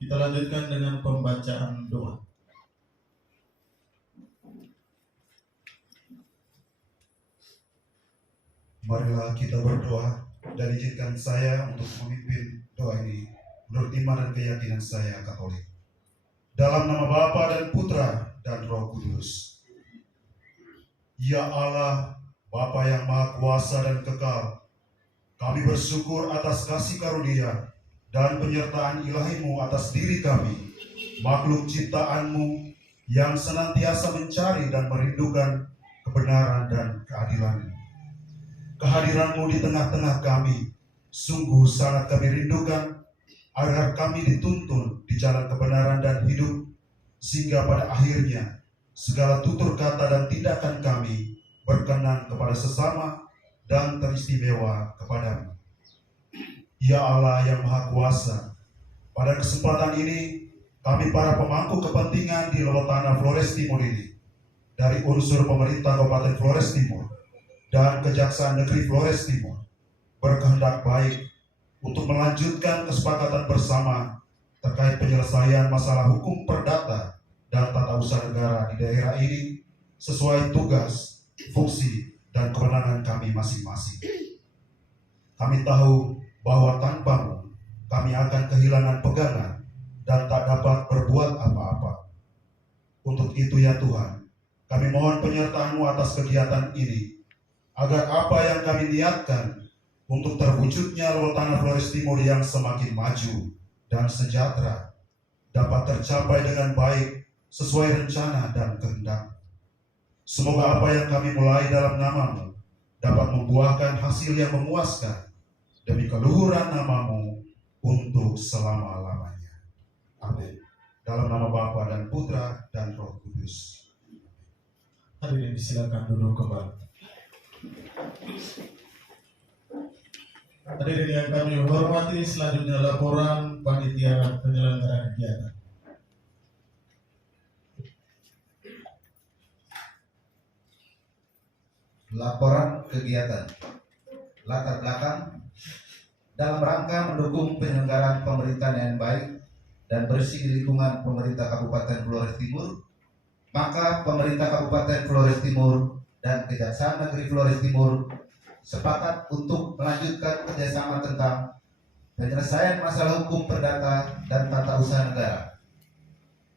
Kita lanjutkan dengan pembacaan doa. Marilah kita berdoa dan izinkan saya untuk memimpin doa ini menurut iman dan keyakinan saya Katolik. Dalam nama Bapa dan Putra dan Roh Kudus. Ya Allah, Bapa yang Maha Kuasa dan Kekal, kami bersyukur atas kasih karunia dan penyertaan ilahi-Mu atas diri kami, makhluk ciptaan-Mu yang senantiasa mencari dan merindukan kebenaran dan keadilan. Kehadiran-Mu di tengah-tengah kami sungguh sangat kami rindukan, agar kami dituntun di jalan kebenaran dan hidup, sehingga pada akhirnya segala tutur kata dan tindakan kami berkenan kepada sesama dan teristimewa kepadamu. Ya Allah yang Maha Kuasa, pada kesempatan ini kami para pemangku kepentingan di Lewotana Flores Timur ini, dari unsur pemerintah Kabupaten Flores Timur dan Kejaksaan Negeri Flores Timur, berkehendak baik untuk melanjutkan kesepakatan bersama terkait penyelesaian masalah hukum perdata dan tata usaha negara di daerah ini sesuai tugas, fungsi, dan kewenangan kami masing-masing. Kami tahu bahwa tanpa-Mu kami akan kehilangan pegangan dan tak dapat berbuat apa-apa. Untuk itu ya Tuhan, kami mohon penyertaan-Mu atas kegiatan ini, agar apa yang kami niatkan untuk terwujudnya Lewotana Flores Timur yang semakin maju dan sejahtera dapat tercapai dengan baik sesuai rencana dan kehendak. Semoga apa yang kami mulai dalam nama-Mu dapat membuahkan hasil yang memuaskan demi keluhuran nama-Mu untuk selama-lamanya. Amin. Dalam nama Bapa dan Putra dan Roh Kudus. Hadirin silakan duduk kembali. Hadirin yang kami hormati, selanjutnya laporan panitia penyelenggara kegiatan. Laporan kegiatan. Latar belakang: dalam rangka mendukung penyelenggaraan pemerintahan yang baik dan bersih di lingkungan pemerintah Kabupaten Flores Timur, maka pemerintah Kabupaten Flores Timur dan Kejaksaan Negeri Flores Timur sepakat untuk melanjutkan kerjasama tentang penyelesaian masalah hukum perdata dan tata usaha negara.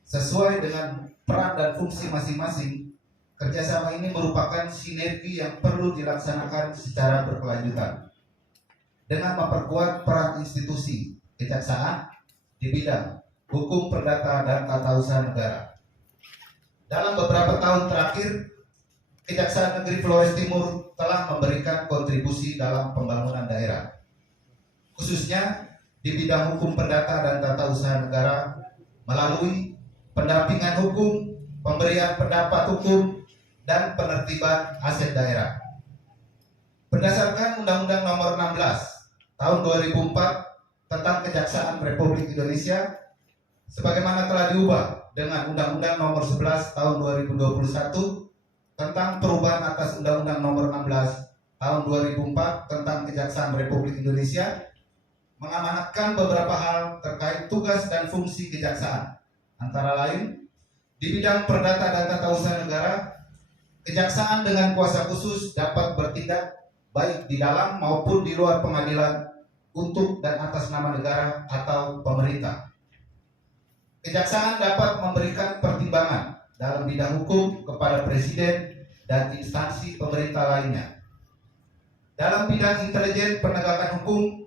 Sesuai dengan peran dan fungsi masing-masing, kerjasama ini merupakan sinergi yang perlu dilaksanakan secara berkelanjutan dengan memperkuat peran institusi kejaksaan di bidang hukum perdata dan tata usaha negara. Dalam beberapa tahun terakhir, Kejaksaan Negeri Flores Timur telah memberikan kontribusi dalam pembangunan daerah, khususnya di bidang hukum perdata dan tata usaha negara melalui pendampingan hukum, pemberian pendapat hukum, dan penertiban aset daerah. Berdasarkan Undang-Undang Nomor 16 Tahun 2004 tentang Kejaksaan Republik Indonesia, sebagaimana telah diubah dengan Undang-Undang Nomor 11 Tahun 2021 tentang perubahan atas Undang-Undang Nomor 16 Tahun 2004 tentang Kejaksaan Republik Indonesia, mengamanatkan beberapa hal terkait tugas dan fungsi kejaksaan, antara lain di bidang perdata dan tata usaha negara. Kejaksaan dengan kuasa khusus dapat bertindak baik di dalam maupun di luar pengadilan untuk dan atas nama negara atau pemerintah. Kejaksaan dapat memberikan pertimbangan dalam bidang hukum kepada presiden dan instansi pemerintah lainnya. Dalam bidang intelijen penegakan hukum,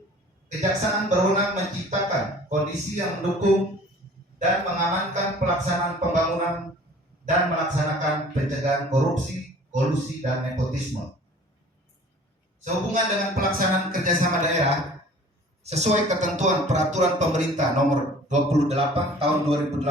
kejaksaan berwenang menciptakan kondisi yang mendukung dan mengamankan pelaksanaan pembangunan dan melaksanakan pencegahan korupsi, kolusi, dan nepotisme. Sehubungan dengan pelaksanaan kerjasama daerah, sesuai ketentuan Peraturan Pemerintah Nomor 28 Tahun 2018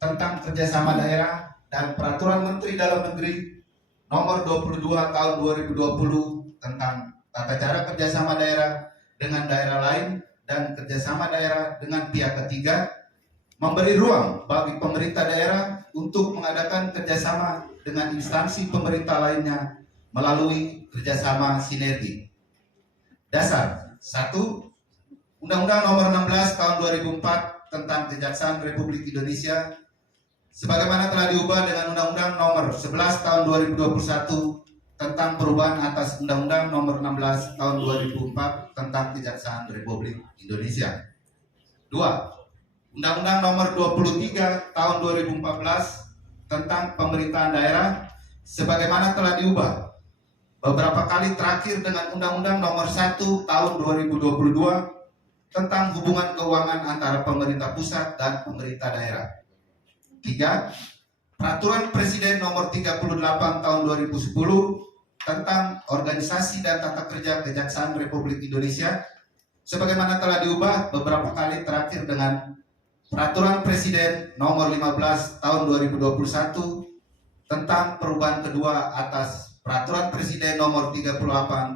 tentang kerjasama daerah dan Peraturan Menteri Dalam Negeri Nomor 22 Tahun 2020 tentang tata cara kerjasama daerah dengan daerah lain dan kerjasama daerah dengan pihak ketiga, memberi ruang bagi pemerintah daerah untuk mengadakan kerjasama dengan instansi pemerintah lainnya melalui kerjasama sinergi. Dasar 1. Undang-Undang Nomor 16 Tahun 2004 tentang Kejaksaan Republik Indonesia sebagaimana telah diubah dengan Undang-Undang Nomor 11 Tahun 2021 tentang perubahan atas Undang-Undang Nomor 16 Tahun 2004 tentang Kejaksaan Republik Indonesia. 2. Undang-Undang Nomor 23 Tahun 2014 tentang pemerintahan daerah sebagaimana telah diubah beberapa kali terakhir dengan Undang-Undang Nomor 1 Tahun 2022 tentang hubungan keuangan antara pemerintah pusat dan pemerintah daerah. 3. Peraturan Presiden Nomor 38 Tahun 2010 tentang organisasi dan tata kerja Kejaksaan Republik Indonesia sebagaimana telah diubah beberapa kali terakhir dengan Peraturan Presiden Nomor 15 Tahun 2021 tentang perubahan kedua atas Peraturan Presiden Nomor 38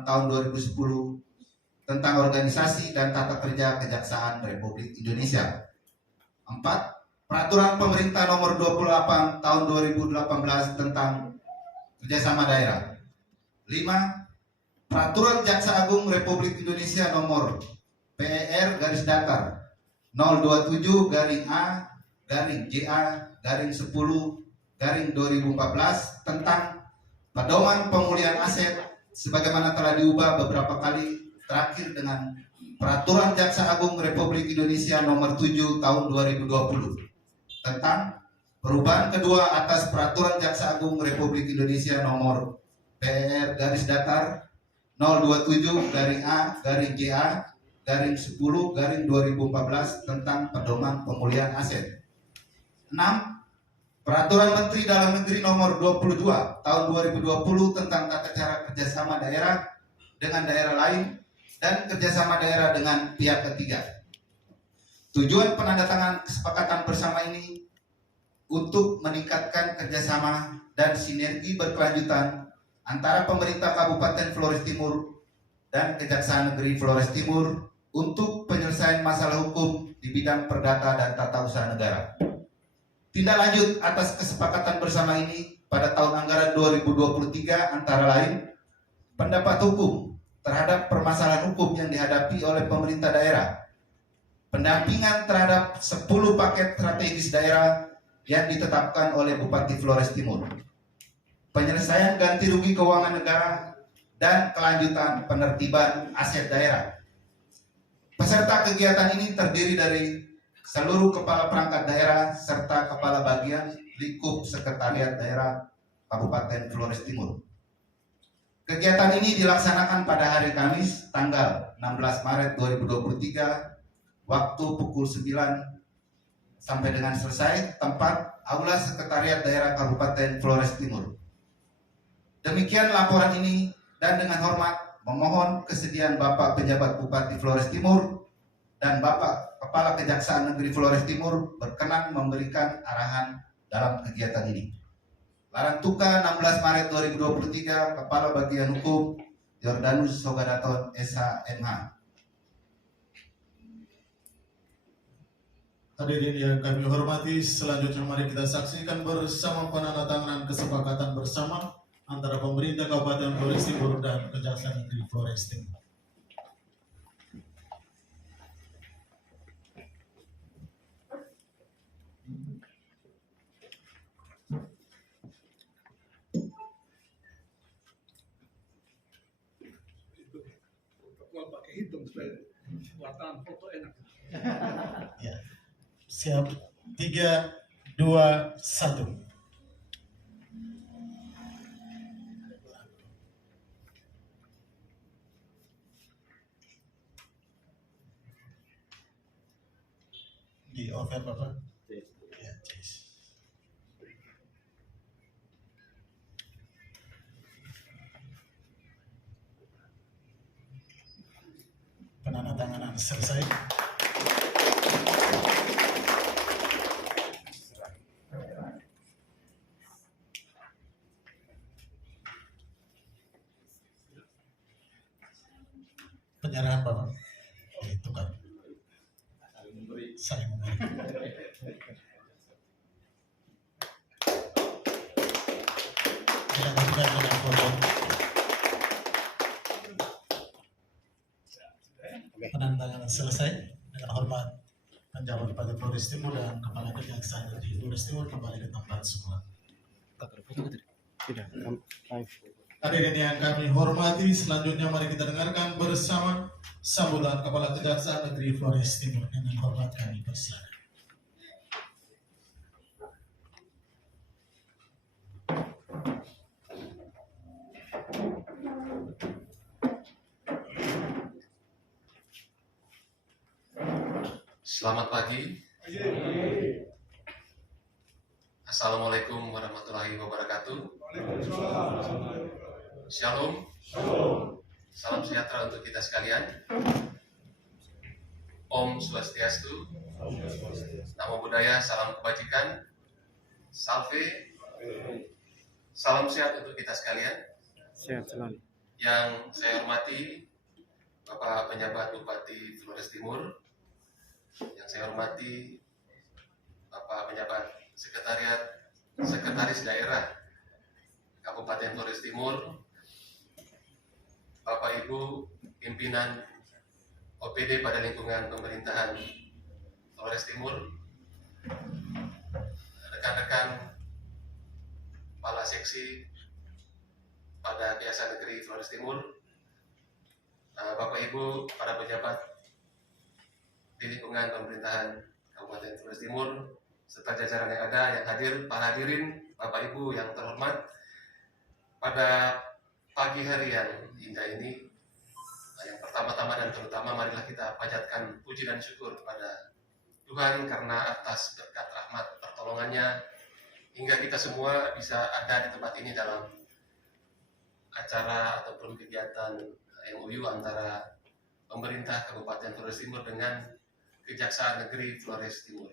Tahun 2010 tentang organisasi dan tata kerja Kejaksaan Republik Indonesia. 4. Peraturan Pemerintah Nomor 28 Tahun 2018 tentang kerjasama daerah. 5. Peraturan Jaksa Agung Republik Indonesia Nomor PER garis datar 027-A-JA-10-2014 tentang pedoman pemulihan aset sebagaimana telah diubah beberapa kali terakhir dengan Peraturan Jaksa Agung Republik Indonesia Nomor 7 Tahun 2020 tentang perubahan kedua atas Peraturan Jaksa Agung Republik Indonesia Nomor PER garis datar 027-A-JA-10-2014 tentang pedoman pemulihan aset. 6. Peraturan Menteri Dalam Negeri Nomor 22 Tahun 2020 tentang tata cara kerjasama daerah dengan daerah lain dan kerjasama daerah dengan pihak ketiga. Tujuan penandatangan kesepakatan bersama ini untuk meningkatkan kerjasama dan sinergi berkelanjutan antara pemerintah Kabupaten Flores Timur dan Kejaksaan Negeri Flores Timur untuk penyelesaian masalah hukum di bidang perdata dan tata usaha negara. Tindak lanjut atas kesepakatan bersama ini pada tahun anggaran 2023 antara lain pendapat hukum terhadap permasalahan hukum yang dihadapi oleh pemerintah daerah, pendampingan terhadap 10 paket strategis daerah yang ditetapkan oleh Bupati Flores Timur, penyelesaian ganti rugi keuangan negara, dan kelanjutan penertiban aset daerah. Peserta kegiatan ini terdiri dari seluruh kepala perangkat daerah serta kepala bagian lingkup sekretariat daerah Kabupaten Flores Timur. Kegiatan ini dilaksanakan pada hari Kamis tanggal 16 Maret 2023 waktu pukul 9 sampai dengan selesai, tempat Aula Sekretariat Daerah Kabupaten Flores Timur. Demikian laporan ini dan dengan hormat memohon kesediaan Bapak Pejabat Bupati Flores Timur dan Bapak Kepala Kejaksaan Negeri Flores Timur berkenan memberikan arahan dalam kegiatan ini. Larantuka 16 Maret 2023, Kepala Bagian Hukum Yordanus Sogadaton SH.MH. Hadirin yang kami hormati, selanjutnya mari kita saksikan bersama penandatanganan kesepakatan bersama antara pemerintah Kabupaten Flores Timur dan Kejaksaan Negeri Flores Timur. Protokol pakai hitung supaya wartawan foto enak. Ya. Siap. 3, 2, 1. Di over Bapak. Ya, yes. Penandatanganan selesai. Penyerahan Bapak. Itu kan. Saling memberi. Dilanjutkan dengan foto. Penandatanganan selesai. Dengan hormat penjabat Bupati Flores Timur dan Kepala Kejaksaan Negeri Flores Timur kembali ke tempat semula. Hadirin yang kami hormati, selanjutnya mari kita dengarkan bersama sambutan Kepala Kejaksaan Negeri Flores Timur. Dengan hormat kami persilakan. Selamat pagi. Assalamualaikum warahmatullahi wabarakatuh. Shalom. Salam sejahtera untuk kita sekalian. Om Swastiastu. Namo Buddhaya, salam kebajikan. Salve. Salam sehat untuk kita sekalian. Sehat selalu. Yang saya hormati Bapak Penjabat Bupati Flores Timur, yang saya hormati Bapak Penjabat Sekretaris Daerah Kabupaten Flores Timur, Bapak Ibu pimpinan OPD pada lingkungan pemerintahan Flores Timur, rekan-rekan kepala seksi pada Kejaksaan Negeri Flores Timur, Bapak Ibu para pejabat di lingkungan pemerintahan Kabupaten Flores Timur, serta jajaran yang ada, yang hadir, para hadirin, Bapak Ibu yang terhormat, pada pagi hari yang indah ini, yang pertama-tama dan terutama marilah kita panjatkan puji dan syukur kepada Tuhan karena atas berkat rahmat pertolongannya hingga kita semua bisa ada di tempat ini dalam acara ataupun kegiatan MOU antara pemerintah Kabupaten Flores Timur dengan Kejaksaan Negeri Flores Timur.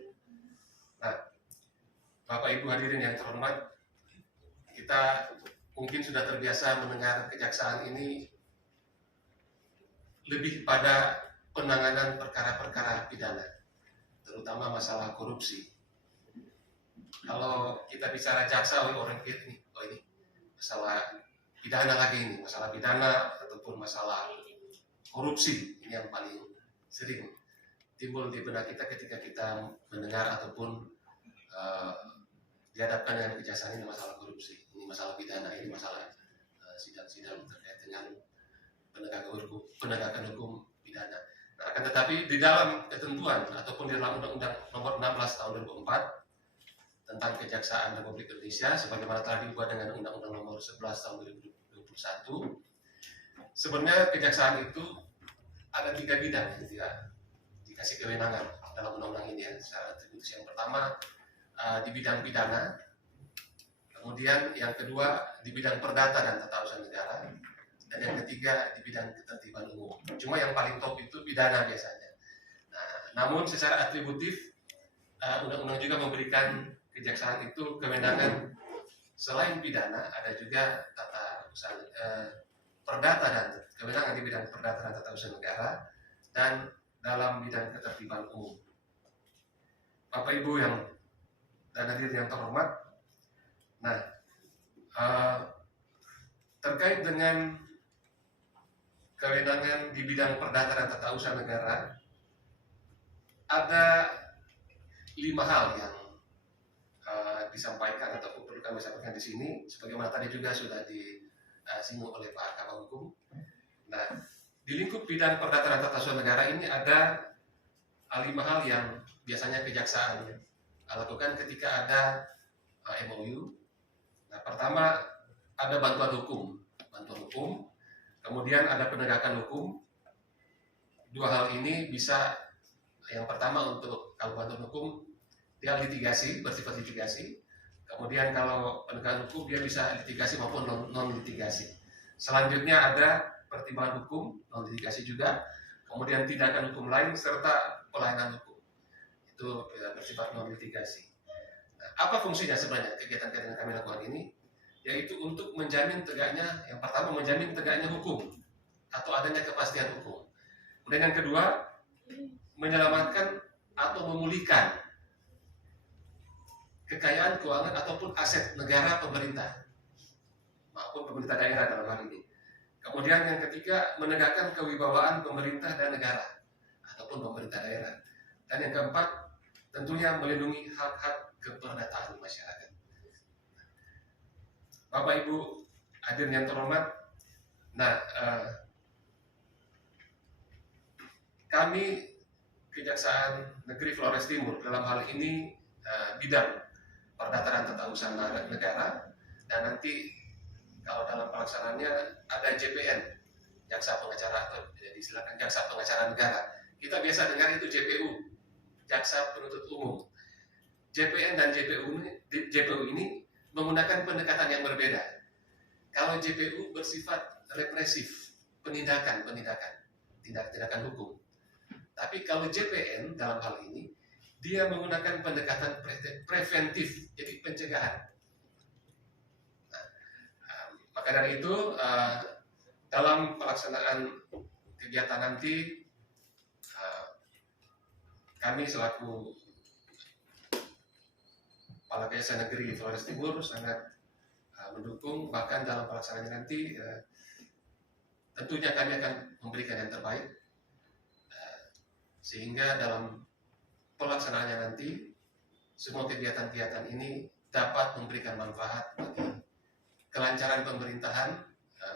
Nah, Bapak Ibu hadirin yang terhormat, kita mungkin sudah terbiasa mendengar kejaksaan ini lebih pada penanganan perkara-perkara pidana, terutama masalah korupsi. Kalau kita bicara jaksa, orang pikir ini, ini masalah pidana lagi ini, masalah pidana ataupun masalah korupsi, ini yang paling sering timbul di benak kita ketika kita mendengar ataupun dihadapkan dengan kejaksaan ini masalah korupsi, ini masalah pidana, ini masalah sidang-sidang terkait dengan penegakan hukum pidana. Nah, akan tetapi di dalam ketentuan ataupun di dalam Undang-Undang Nomor 16 Tahun 2004 tentang Kejaksaan Republik Indonesia, sebagaimana telah diubah dengan Undang-Undang Nomor 11 Tahun 2021, sebenarnya kejaksaan itu ada 3 bidang yang dikasih kewenangan dalam undang-undang ini ya, secara atribusi. Yang pertama di bidang pidana, kemudian yang kedua di bidang perdata dan tata usaha negara, dan yang ketiga di bidang ketertiban umum. Cuma yang paling top itu pidana biasanya. Nah, Namun secara atributif, undang-undang juga memberikan kejaksaan itu kewenangan selain pidana, ada juga tata usaha perdata dan kewenangan di bidang perdata dan tata usaha negara dan dalam bidang ketertiban umum. Bapak Ibu dan hadirin yang terhormat, nah terkait dengan kewenangan di bidang perdata dan tata usaha negara, ada 5 hal yang disampaikan ataupun perlu kami sampaikan di sini, sebagaimana tadi juga sudah disinggung oleh Pak Kabag Hukum. Nah, di lingkup bidang perdata dan tata usaha negara ini ada 5 hal yang biasanya kejaksaan lakukan ketika ada MOU. Nah, pertama ada bantuan hukum, kemudian ada penegakan hukum. 2 hal ini bisa, yang pertama untuk kalau bantuan hukum dia litigasi, bersifat litigasi. Kemudian kalau penegakan hukum dia bisa litigasi maupun non litigasi. Selanjutnya ada pertimbangan hukum, non litigasi juga. Kemudian tindakan hukum lain serta pelayanan hukum. Itu bersifat non litigasi. Nah, apa fungsinya sebenarnya kegiatan-kegiatan yang kami lakukan ini? Yaitu untuk menjamin tegaknya, yang pertama menjamin tegaknya hukum atau adanya kepastian hukum. Kemudian yang kedua, menyelamatkan atau memulihkan kekayaan keuangan ataupun aset negara, pemerintah maupun pemerintah daerah dalam hal ini. Kemudian yang ketiga, menegakkan kewibawaan pemerintah dan negara ataupun pemerintah daerah. Dan yang keempat, tentunya melindungi hak-hak keperdataan masyarakat. Bapak Ibu hadirin yang terhormat, nah kami Kejaksaan Negeri Flores Timur dalam hal ini bidang perdata dan tata usaha negara, dan nanti kalau dalam pelaksanaannya ada JPN, jaksa pengacara atau disilakan jaksa pengacara negara. Kita biasa dengar itu JPU, jaksa penuntut umum. JPN dan JPU ini menggunakan pendekatan yang berbeda. Kalau JPU bersifat represif, tindakan hukum. Tapi kalau JPN dalam hal ini dia menggunakan pendekatan preventif, jadi pencegahan. Maka dari itu dalam pelaksanaan kegiatan nanti kami selaku Kepala Kejaksaan Negeri Flores Timur sangat mendukung, bahkan dalam pelaksanaannya nanti tentunya kami akan memberikan yang terbaik sehingga dalam pelaksanaannya nanti semua kegiatan-kegiatan ini dapat memberikan manfaat bagi kelancaran pemerintahan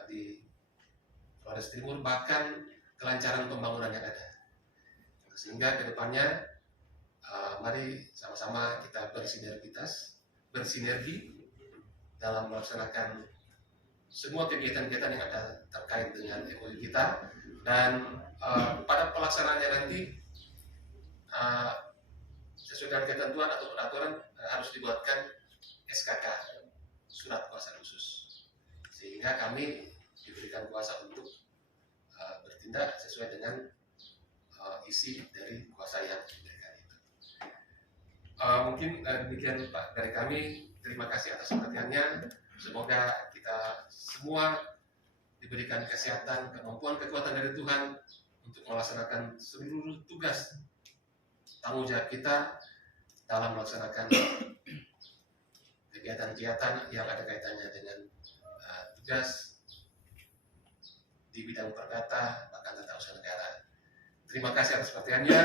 di Flores Timur, bahkan kelancaran pembangunan yang ada. Sehingga kedepannya mari sama-sama kita bersinergi dalam melaksanakan semua kegiatan-kegiatan yang ada terkait dengan MOU kita, dan pada pelaksanaannya nanti sesuai dengan ketentuan atau peraturan harus dibuatkan SKK, surat kuasa khusus, sehingga kami diberikan kuasa untuk bertindak sesuai dengan isi dari kuasa yang diberikan itu. Mungkin demikian Pak dari kami. Terima kasih atas perhatiannya. Semoga kita semua diberikan kesehatan, kemampuan, kekuatan dari Tuhan untuk melaksanakan seluruh tugas tanggung jawab kita dalam melaksanakan kegiatan-kegiatan yang ada kaitannya dengan tugas di bidang perdata bahkan tata usaha negara. Terima kasih atas perhatiannya.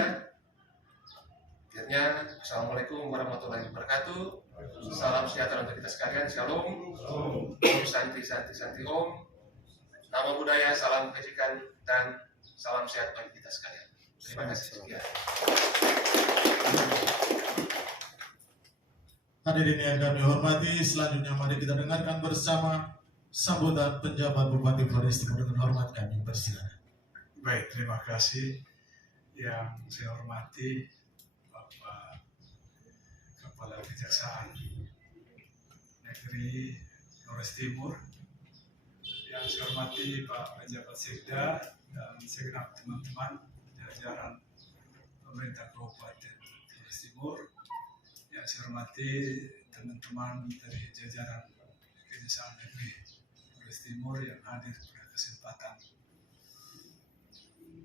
Akhirnya, Assalamualaikum warahmatullahi wabarakatuh. Salam sejahtera untuk kita sekalian. Shalom. Om Santi Santi Santi Om. Namo Buddhaya, salam kebajikan dan salam sehat bagi kita sekalian. Terima kasih. Sekian. Hadirin yang kami hormati, selanjutnya mari kita dengarkan bersama sambutan penjabat Bupati Flores Timur. Dengan hormat kami persilakan. Baik, terima kasih. Yang saya hormati Bapak Kepala Kejaksaan Negeri Flores Timur, yang saya hormati Pak Pejabat Sekda dan segenap teman-teman jajaran pemerintah Kabupaten Flores Timur, yang saya hormati teman-teman dari jajaran Kejaksaan Negeri Flores Timur yang hadir pada kesempatan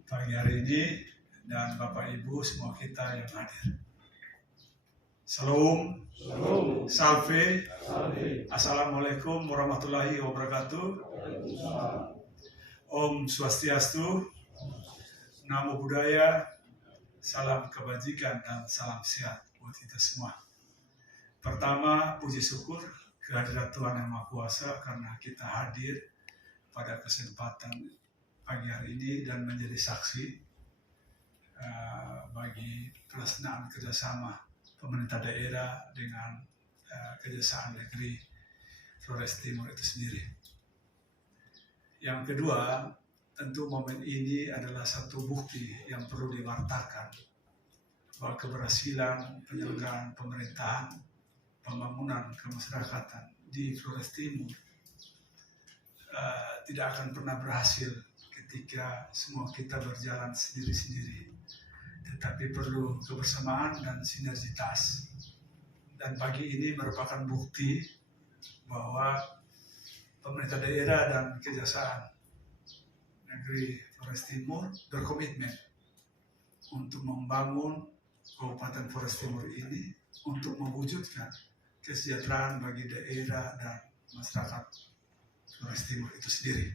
pagi hari ini, dan Bapak Ibu semua kita yang hadir. Salam, salve, assalamualaikum warahmatullahi wabarakatuh. Om Swastiastu, Namo Buddhaya, salam kebajikan dan salam sehat buat kita semua. Pertama, puji syukur kehadirat Tuhan Yang Maha Kuasa karena kita hadir pada kesempatan pagi hari ini dan menjadi saksi bagi pelaksanaan kerjasama pemerintah daerah dengan Kejaksaan Negeri Flores Timur itu sendiri. Yang kedua, tentu momen ini adalah satu bukti yang perlu diwartakan bahwa keberhasilan penyelenggaraan pemerintahan, pembangunan kemasyarakatan di Flores Timur tidak akan pernah berhasil ketika semua kita berjalan sendiri-sendiri, tetapi perlu kebersamaan dan sinergitas. Dan pagi ini merupakan bukti bahwa pemerintah daerah dan Kejaksaan Negeri Flores Timur berkomitmen untuk membangun Kabupaten Flores Timur ini untuk mewujudkan kesejahteraan bagi daerah dan masyarakat Flores Timur itu sendiri.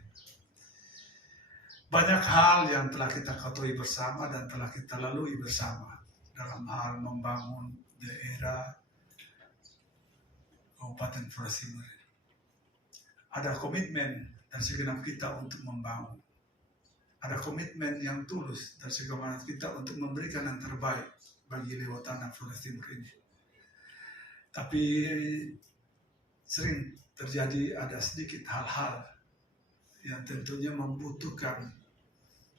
Banyak hal yang telah kita ketahui bersama dan telah kita lalui bersama dalam hal membangun daerah Kabupaten Flores Timur. Ada komitmen dari segenap kita untuk membangun. Ada komitmen yang tulus dari segenap kita untuk memberikan yang terbaik bagi lewatan Flores Timur ini. Tapi sering terjadi ada sedikit hal-hal yang tentunya membutuhkan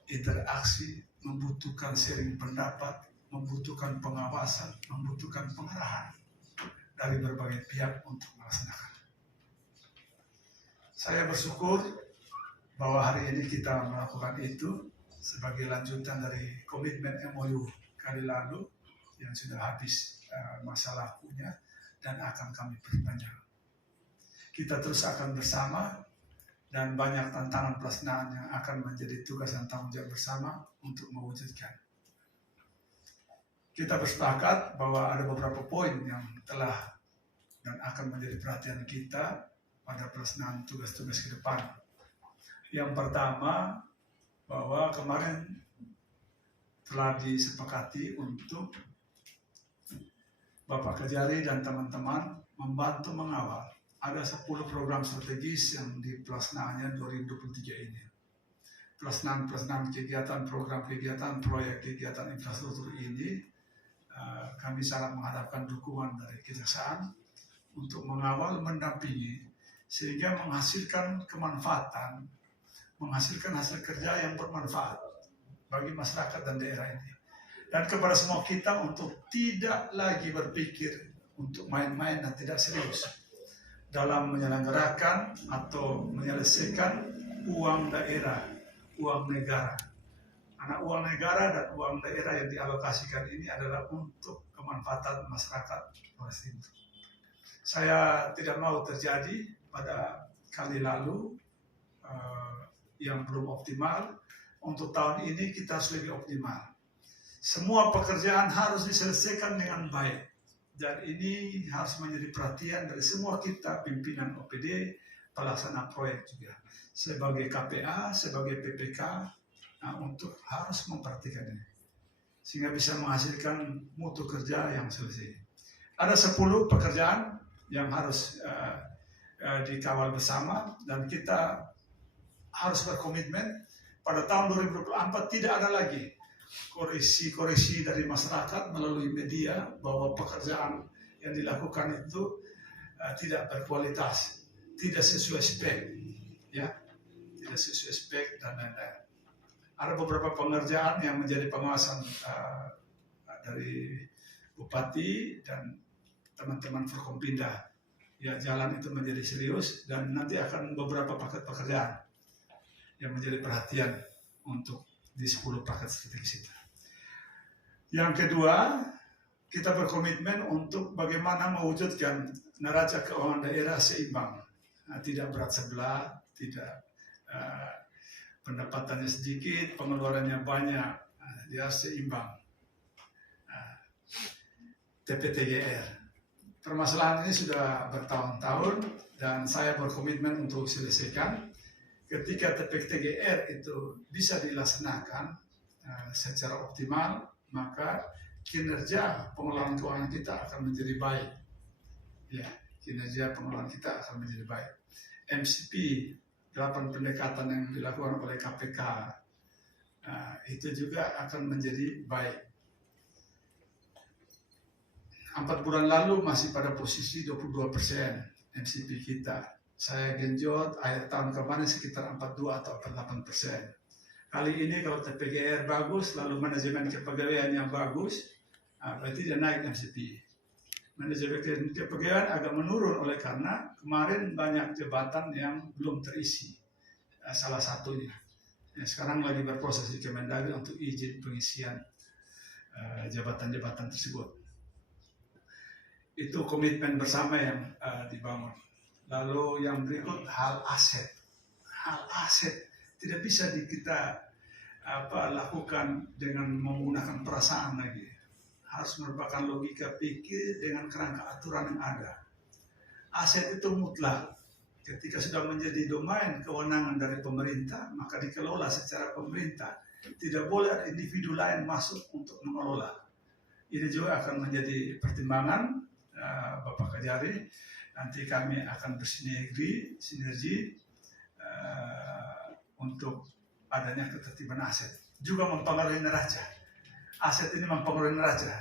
interaksi, membutuhkan sharing pendapat, membutuhkan pengawasan, membutuhkan pengarahan dari berbagai pihak untuk melaksanakan. Saya bersyukur bahwa hari ini kita melakukan itu sebagai lanjutan dari komitmen MOU kali lalu yang sudah habis masa lakunya dan akan kami perpanjang. Kita terus akan bersama dan banyak tantangan pelaksanaan yang akan menjadi tugas dan tanggung jawab bersama untuk mewujudkan. Kita bersepakat bahwa ada beberapa poin yang telah dan akan menjadi perhatian kita pada pelaksanaan tugas-tugas ke depan. Yang pertama, bahwa kemarin telah disepakati untuk Bapak Kejari dan teman-teman membantu mengawal. Ada 10 program strategis yang dipelaksanaannya 2023 ini. Pelaksanaan kegiatan, program kegiatan, proyek kegiatan infrastruktur ini, kami sangat mengharapkan dukungan dari Kejaksaan untuk mengawal, mendampingi, sehingga menghasilkan kemanfaatan, menghasilkan hasil kerja yang bermanfaat bagi masyarakat dan daerah ini. Dan kepada semua kita untuk tidak lagi berpikir untuk main-main dan tidak serius dalam menyelenggarakan atau menyelesaikan uang daerah, uang negara. Karena uang negara dan uang daerah yang dialokasikan ini adalah untuk kemanfaatan masyarakat Flores Timur. Saya tidak mau terjadi pada kali lalu yang belum optimal. Untuk tahun ini kita harus lebih optimal. Semua pekerjaan harus diselesaikan dengan baik. Dan ini harus menjadi perhatian dari semua kita, pimpinan OPD, pelaksana proyek juga. Sebagai KPA, sebagai PPK, untuk harus memperhatikan ini. Sehingga bisa menghasilkan mutu kerja yang selesai. Ada 10 pekerjaan yang harus dikawal bersama, dan kita harus berkomitmen pada tahun 2024 tidak ada lagi koreksi dari masyarakat melalui media bahwa pekerjaan yang dilakukan itu tidak berkualitas, tidak sesuai spek, ya, tidak sesuai spek dan lain-lain. Ada beberapa pengerjaan yang menjadi pengawasan dari Bupati dan teman-teman Forkompinda. Ya, jalan itu menjadi serius dan nanti akan beberapa paket pekerjaan yang menjadi perhatian untuk di 10 paket strategis itu. Yang kedua, kita berkomitmen untuk bagaimana mewujudkan neraca keuangan daerah seimbang, tidak berat sebelah, tidak pendapatannya sedikit, pengeluarannya banyak, dia harus seimbang. TPTGR. Permasalahan ini sudah bertahun-tahun dan saya berkomitmen untuk selesaikan. Ketika TPTGR itu bisa dilaksanakan secara optimal, maka kinerja pengelolaan keuangan kita akan menjadi baik. Ya, kinerja pengelolaan kita akan menjadi baik. MCP 8 pendekatan yang dilakukan oleh KPK itu juga akan menjadi baik. 4 bulan lalu masih pada posisi 22% MCP kita. Saya genjot akhir tahun kemarin sekitar 42 atau 48%. Kali ini kalau TPGR bagus, lalu manajemen kepegawaian yang bagus, berarti dia naik MCP. Manajemen kepegawaian agak menurun oleh karena kemarin banyak jabatan yang belum terisi. Salah satunya. Sekarang lagi berproses di Kemendagri untuk izin pengisian jabatan-jabatan tersebut. Itu komitmen bersama yang dibangun. Lalu yang berikut hal aset. Hal aset tidak bisa kita lakukan dengan menggunakan perasaan lagi. Harus merupakan logika pikir dengan kerangka aturan yang ada. Aset itu mutlak. Ketika sudah menjadi domain kewenangan dari pemerintah, maka dikelola secara pemerintah. Tidak boleh ada individu lain masuk untuk mengelola. Ini juga akan menjadi pertimbangan Bapak Kajari. Nanti kami akan sinergi untuk adanya ketertiban aset. Juga mempengaruhi neraca. Aset ini mempengaruhi neraca.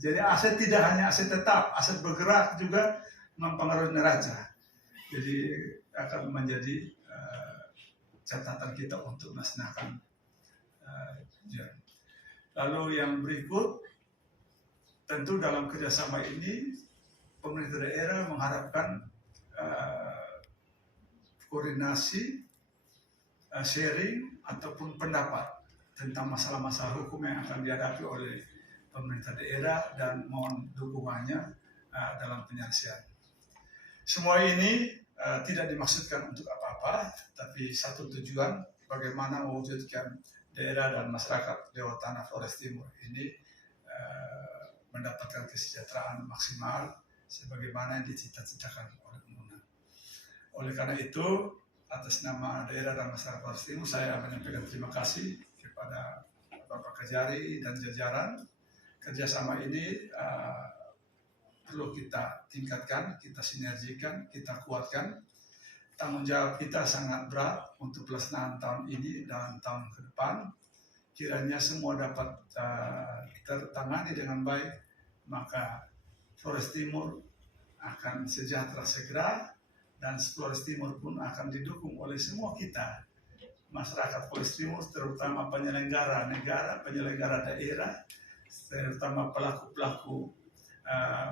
Jadi aset tidak hanya aset tetap, aset bergerak juga mempengaruhi neraca. Jadi akan menjadi catatan kita untuk melaksanakan. Lalu yang berikut, tentu dalam kerjasama ini pemerintah daerah mengharapkan koordinasi, sharing ataupun pendapat tentang masalah-masalah hukum yang akan dihadapi oleh pemerintah daerah dan mohon dukungannya dalam penyelesaian. Semua ini tidak dimaksudkan untuk apa-apa, tapi satu tujuan bagaimana mewujudkan daerah dan masyarakat lewat tanah Flores Timur ini mendapatkan kesejahteraan maksimal sebagaimana yang dicita-citakan oleh undang-undang. Oleh karena itu, atas nama daerah dan masyarakat Flores Timur, saya menyampaikan terima kasih kepada Bapak Kajari dan jajaran. Kerjasama ini perlu kita tingkatkan, kita sinergikan, kita kuatkan. Tanggung jawab kita sangat berat untuk pelaksanaan tahun ini dan tahun ke depan. Kiranya semua dapat tertangani dengan baik, maka Flores Timur akan sejahtera segera dan Flores Timur pun akan didukung oleh semua kita, masyarakat Flores Timur, terutama penyelenggara negara, penyelenggara daerah, terutama pelaku-pelaku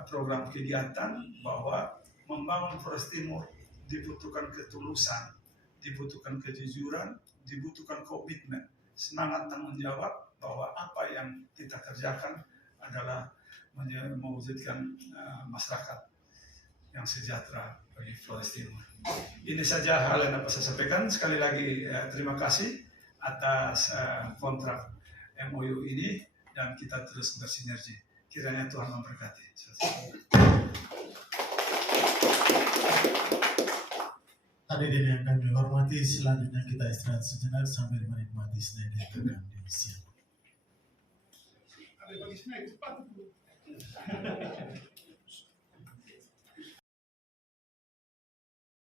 program kegiatan, bahwa membangun Flores Timur dibutuhkan ketulusan, dibutuhkan kejujuran, dibutuhkan komitmen, semangat tanggung jawab bahwa apa yang kita kerjakan adalah mewujudkan masyarakat yang sejahtera bagi Flores Timur. Ini saja hal yang dapat saya sampaikan. Sekali lagi terima kasih atas kontrak MOU ini dan kita terus bersinergi. Kiranya Tuhan memberkati. Hadirin yang kami hormati, selanjutnya kita istirahat sejenak sambil menikmati snack yang akan disiapkan.